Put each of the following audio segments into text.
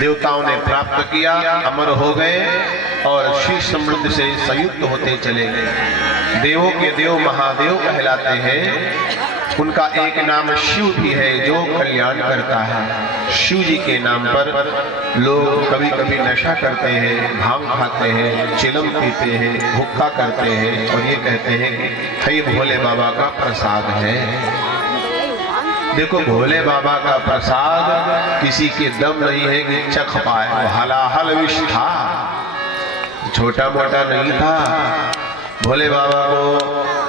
देवताओं ने प्राप्त किया, अमर हो गए और श्री समृद्ध से संयुक्त होते चले गए। देवों के देव महादेव कहलाते हैं। उनका एक नाम शिव भी है जो कल्याण करता है। शिव जी के नाम पर लोग कभी कभी नशा करते हैं, भांग खाते हैं, चिलम पीते हैं, हुक्का करते हैं और ये कहते हैं कि ये भोले बाबा का प्रसाद है। देखो, भोले बाबा का प्रसाद किसी के दम नहीं है कि चख पाए। हलाहल विष था, छोटा मोटा नहीं था। भोले बाबा को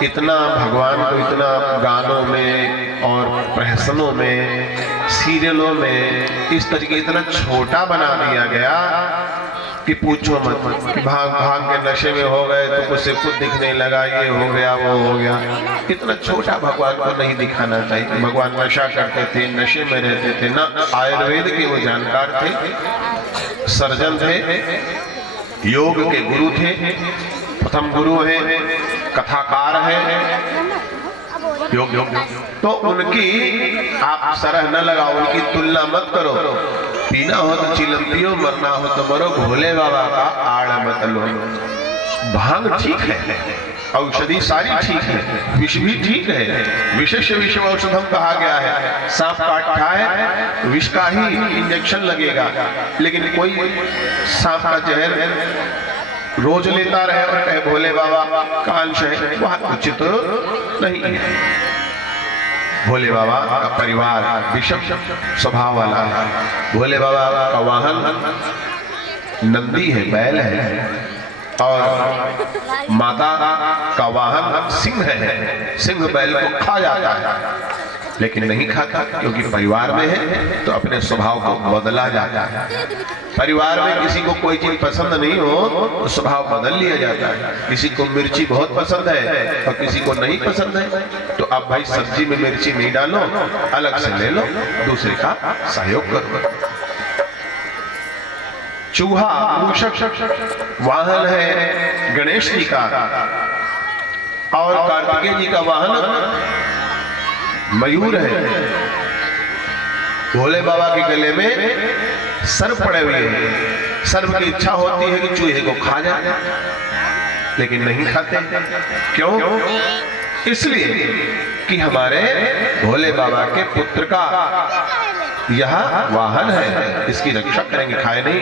इतना, भगवान को इतना गानों में और प्रहसनों में, सीरियलों में इस तरीके इतना छोटा बना दिया गया कि पूछो मत। भाग भाग के नशे में हो गए तो उससे खुद दिखने लगा, ये हो गया वो हो गया। इतना छोटा भगवान को नहीं दिखाना चाहिए। भगवान नशा करते थे, नशे में रहते थे ना। आयुर्वेद के वो जानकार थे, सर्जन थे, योग के गुरु थे, प्रथम गुरु है, कथाकार है, योग तो उनकी आप सरह न लगाओ, उनकी तुलना मत करो। पीना हो तो चिलम पियो, मरना हो तो मरो, भोले बाबा का आड़ मत लो। भांग ठीक है, औषधि सारी ठीक है, विष भी ठीक है, विशेष विष औषधम कहा गया है। सांप काट खाए विष का ही इंजेक्शन लगेगा, लेकिन कोई सांप का जहर रोज लेता रहे और कहे भोले बाबा का अंश है, वह उचित नहीं है। भोले बाबा का परिवार विषम स्वभाव वाला है। भोले बाबा का वाहन नंदी है, बैल है, और माता का वाहन सिंह है। सिंह बैल को खा जाता है लेकिन नहीं खाता, क्योंकि परिवार में है तो अपने स्वभाव को बदला जाता है। परिवार में किसी को कोई चीज पसंद नहीं हो तो स्वभाव बदल लिया जाता है। किसी को मिर्ची बहुत पसंद है और किसी को नहीं पसंद है, तो अब भाई सब्जी में मिर्ची नहीं डालो, अलग से ले लो, दूसरे का सहयोग करो। चूहा मूषक वाहन है गणेश जी का, और कार्तिकेय जी का वाहन मयूर है। भोले बाबा के गले में सर्प पड़े हुए हैं। सर्प की इच्छा होती है कि चूहे को खा जाए, लेकिन नहीं खाते। क्यों? इसलिए कि हमारे भोले बाबा के पुत्र का यह वाहन है, इसकी रक्षा करेंगे। खाए नहीं,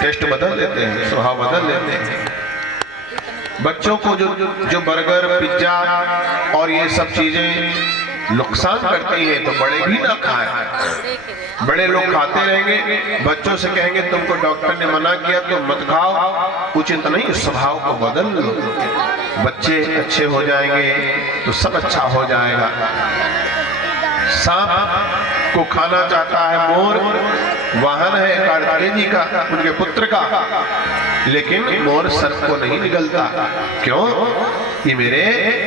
टेस्ट बदल देते हैं, स्वभाव बदल देते हैं। बच्चों को जो बर्गर, पिज्जा और ये सब चीजें नुकसान करती है तो बड़े भी ना खाएं। बड़े लोग खाते रहेंगे, बच्चों से कहेंगे तुमको डॉक्टर ने मना किया तो मत खाओ, उचित नहीं। स्वभाव को बदल लो, बच्चे अच्छे हो जाएंगे तो सब अच्छा हो जाएगा। सांप को खाना चाहता है मोर, वाहन है कार्तिकेय जी का, उनके पुत्र का, लेकिन मोर सर्प को नहीं निगलता। क्यों? ये मेरे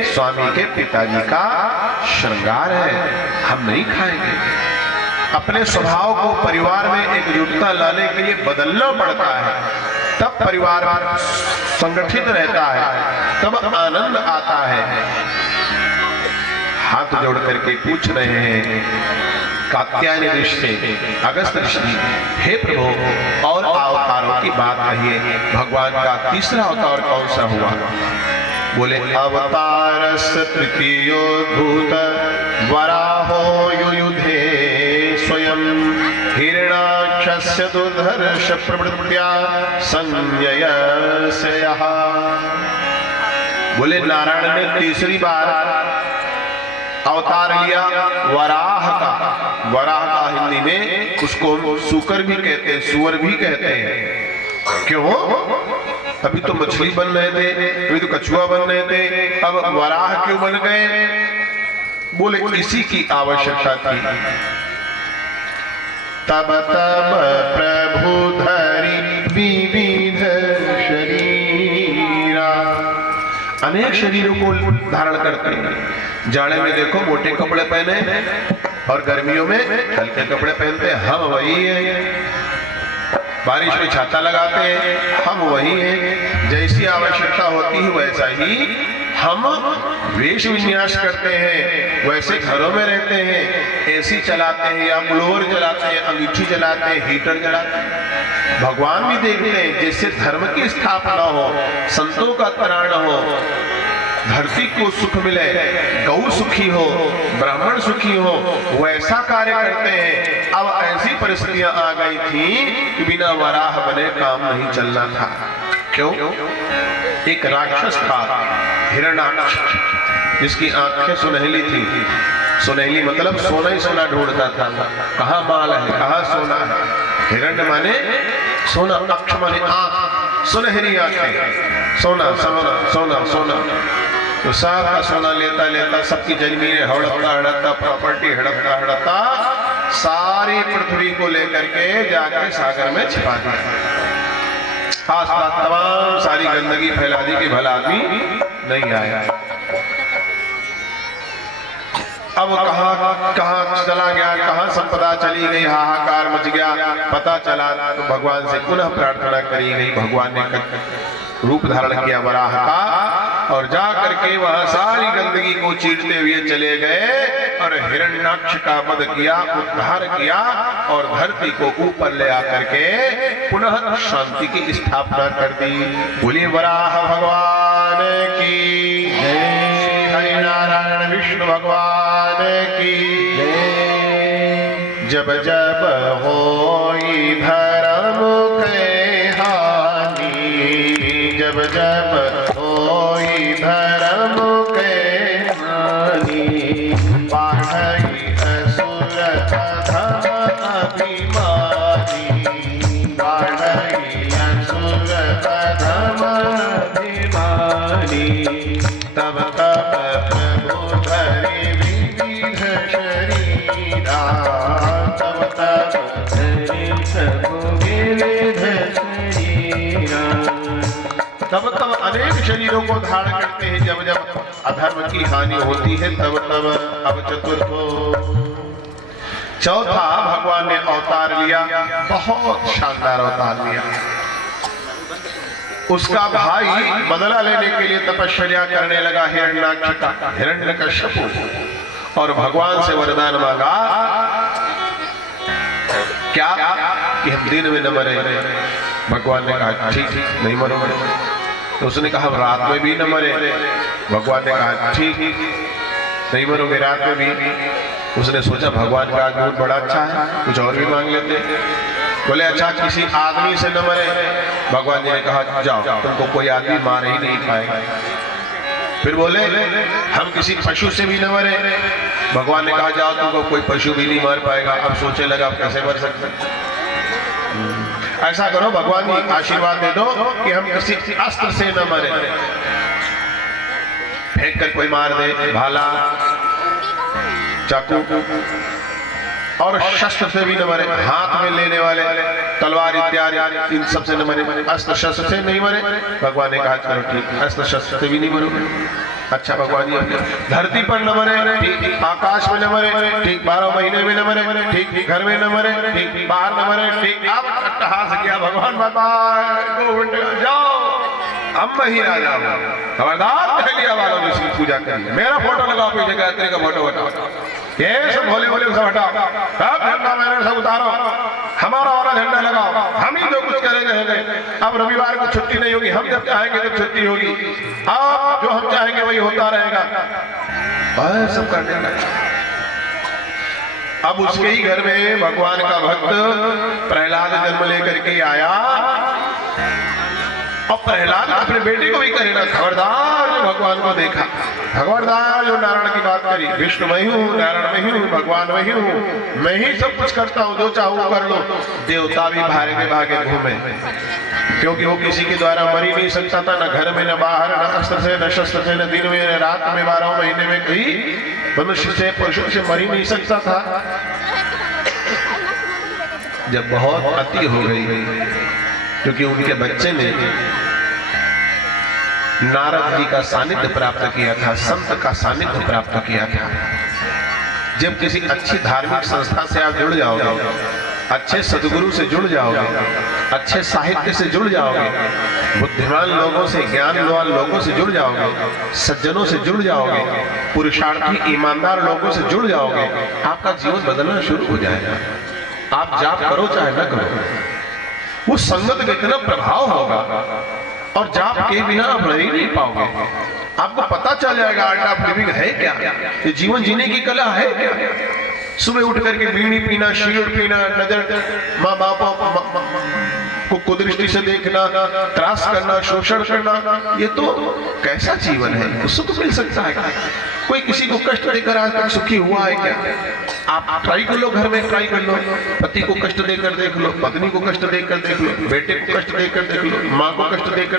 स्वामी के पिताजी का श्रृंगार है, हम नहीं खाएंगे। अपने स्वभाव को परिवार में एकजुटता लाने के लिए बदलना पड़ता है, तब परिवार संगठित रहता है, तब आनंद आता है। हाथ जोड़ करके पूछ रहे हैं कात्यायनी ऋषि, अगस्त ऋषि, हे प्रभु और अवतारों की बात कहिए, भगवान का तीसरा अवतार कौन सा हुआ? बोले अवतारस तृतीयो भूत वराहो युयुधे स्वयं हिरण्याक्षस्य दुर्धर्ष प्रवृत्त्या संजयस्य यः। बोले नारायण ने तीसरी बार अवतार लिया वराह का। वराह का हिंदी में उसको सूकर भी कहते हैं, सुअर भी कहते हैं। क्यों? अभी तो मछली बन रहे थे, अभी तो कछुआ बन रहे थे, अब वराह क्यों बन गए? बोले इसी की आवश्यकता थी। तब तब प्रभु धरि विविध शरीरा, अनेक शरीरों को धारण करते हैं। जाड़े में देखो मोटे कपड़े पहने और गर्मियों में हल्के कपड़े पहनते हैं, हम वही है। बारिश में छाता लगाते हैं, हम वही हैं। जैसी आवश्यकता होती है वैसा ही हम वेश विन्यास करते हैं, वैसे घरों में रहते हैं, एसी चलाते हैं या ब्लोअर चलाते हैं, अंगीठी चलाते हैं, हीटर चलाते हैं। भगवान भी देखते हैं जिससे धर्म की स्थापना हो, संतों का तराण हो, धरती को सुख मिले, गौ सुखी हो, ब्राह्मण सुखी हो, वैसा कार्य करते हैं। अब ऐसी परिस्थितियां आ गई थी कि बिना वराह बने काम नहीं चलना था। क्यों? एक राक्षस था हिरण्याक्ष, जिसकी आंखें सुनहली थी। सुनहली मतलब सोना ही सोना ढूंढता था, कहाँ माल है, कहाँ सोना है। हिरण्य माने सोना, अक्ष माने आंख, सुनहरी आंखें, सोना सोना सोना सोना। तो सारा सोना लेता लेता सबकी जमीनें हड़पता हड़पता, प्रॉपर्टी हड़पता हड़पता, सारी पृथ्वी को लेकर के जाकर सागर में छिपा दिया। आसपास तमाम सारी गंदगी फैला दी कि भला आदमी नहीं आया। अब कहाँ चला गया, कहाँ संपदा चली गई, हाहाकार मच गया। पता चला तो भगवान से पुनः प्रार्थना करी गई। भगवान ने रूप धारण किया वराह का और जा करके वहां सारी गंदगी को चीरते हुए चले गए और हिरण्याक्ष का वध किया, उद्धार किया और धरती को ऊपर ले आकर के पुनः शांति की स्थापना कर दी। बोलिए वराह भगवान की जय, हरि नारायण विष्णु भगवान की जय। जब जब होई धर्म के हानि, जब जब होई धर्म के हानि, बाढ़ई असुर अधम अभिमानी, बाढ़ई असुर अधम अभिमानी। तब तब प्रभु धरि विविध शरीरा, तब तब धरि प्रभु विविध शरीरा। तब तब अनेक शरीरों को धारण करते हैं जब जब अधर्म की हानि होती है, तब तब। अब चतुर्थो, चौथा भगवान ने अवतार लिया, बहुत शानदार अवतार लिया। उसका भाई बदला लेने के लिए तपश्चर्या करने लगा हिरण्याक्ष का, हिरण्यकश्यप, और भगवान से वरदान मांगा क्या कि हम दिन में न मरे। भगवान ने कहा ठीक नहीं मरोगे। तो उसने कहा रात में भी न मरे। भगवान ने कहा ठीक नहीं मरोगे रात में भी। उसने सोचा भगवान का आगमन बड़ा अच्छा है, कुछ और भी मांग लेते। बोले अच्छा किसी आदमी से न मरे। भगवान जी ने कहा जाओ, तुमको कोई आदमी मार ही नहीं पाएगा। फिर बोले हम किसी पशु से भी न मरे। भगवान ने कहा जाओ, तुमको कोई पशु भी नहीं मार पाएगा। अब सोचने लगा कैसे मर सकते। ऐसा करो भगवान जी आशीर्वाद दे दो कि हम किसी अस्त्र से न मरे। फेंक कर कोई मार दे, भाला, चाकू, और शस्त्र से भी न मरे, हाथ में लेने वाले तलवार इत्यादि, इन सब से न मरे, अस्त्र शस्त्र से नहीं मरे। भगवान ने कहा चलो ठीक, अस्त्र शस्त्र से भी नहीं मरोगे। अच्छा भगवान जी, धरती पर न मरे ठीक, आकाश में न मरे ठीक, 12 महीने में न मरे ठीक, घर में न मरे ठीक, बाहर न मरे ठीक। अब अट्टहास किया भगवान, बाबा 2 घंटे जाओ, हम ही राजा हो। खबरदार दहलिया वालों ने इसकी पूजा करी। मेरा फोटो लगाओ कोई जगह, तेरे का फोटो हटाओ, ये सब भोले भोले सब हटाओ, सब झंडा मैंने सब उतारो, हमारा वाला झंडा लगाओ, हम ही जो कुछ करेंगे। अब रविवार को छुट्टी नहीं होगी, हम जब चाहेंगे जब छुट्टी होगी, अब जो हम चाहेंगे वही होता रहेगा। बस सब करने लगा। अब उसके ही घर में भगवान का भक्त प्रहलाद जन्म लेकर के आया, और प्रहलाद अपने बेटे को भी करेगा खबरदार जो भगवान को देखा, खबरदार जो नारायण की बात करी, विष्णु मैं हूँ, नारायण मैं हूँ, भगवान मैं हूँ, मैं ही सब कुछ करता हूँ, जो चाहूँ कर लो। देवता भी भागे भागे घूमे, क्योंकि वो किसी के द्वारा मर ही नहीं सकता था, न घर में न बाहर, न अस्त्र से न शस्त्र से, न दिन में न रात में, 12 महीने में कहीं मनुष्य से पशु से मर ही नहीं सकता था। जब बहुत अति हो गई, क्योंकि उनके बच्चे ने नारद जी का सानिध्य प्राप्त किया था, संत का सानिध्य प्राप्त किया था। जब किसी अच्छी धार्मिक संस्था से आप जुड़ जाओगे अच्छे सदगुरु से जुड़ जाओगे, अच्छे साहित्य से जुड़ जाओगे, बुद्धिमान लोगों से, ज्ञानवान लोगों से जुड़ जाओगे, सज्जनों से जुड़ जाओगे, पुरुषार्थी ईमानदार लोगों से जुड़ जाओगे, आपका जीवन बदलना शुरू हो जाएगा। आप जाप करो चाहे न करो, उस संगत का इतना प्रभाव होगा और जाप के बिना आप रह ही नहीं पाओगे। आपको पता चल जाएगा आर्ट ऑफ लिविंग है क्या, ये जीवन जीने की कला है क्या। सुबह उठ करके बीड़ी पीना, सिगरेट पीना, नजर माँ बाप को कुदृष्टि से देखना, त्रास करना, शोषण करना, ये तो कैसा जीवन है। उससे तो मिल सकता है क्या? कोई किसी को कष्ट देकर आज तक सुखी हुआ है क्या? आप ट्राई कर लो, घर में ट्राई कर लो, पति को कष्ट देकर देख लो, पत्नी को कष्ट देकर देख लो, बेटे को कष्ट देकर देख लो, माँ को कष्ट देकर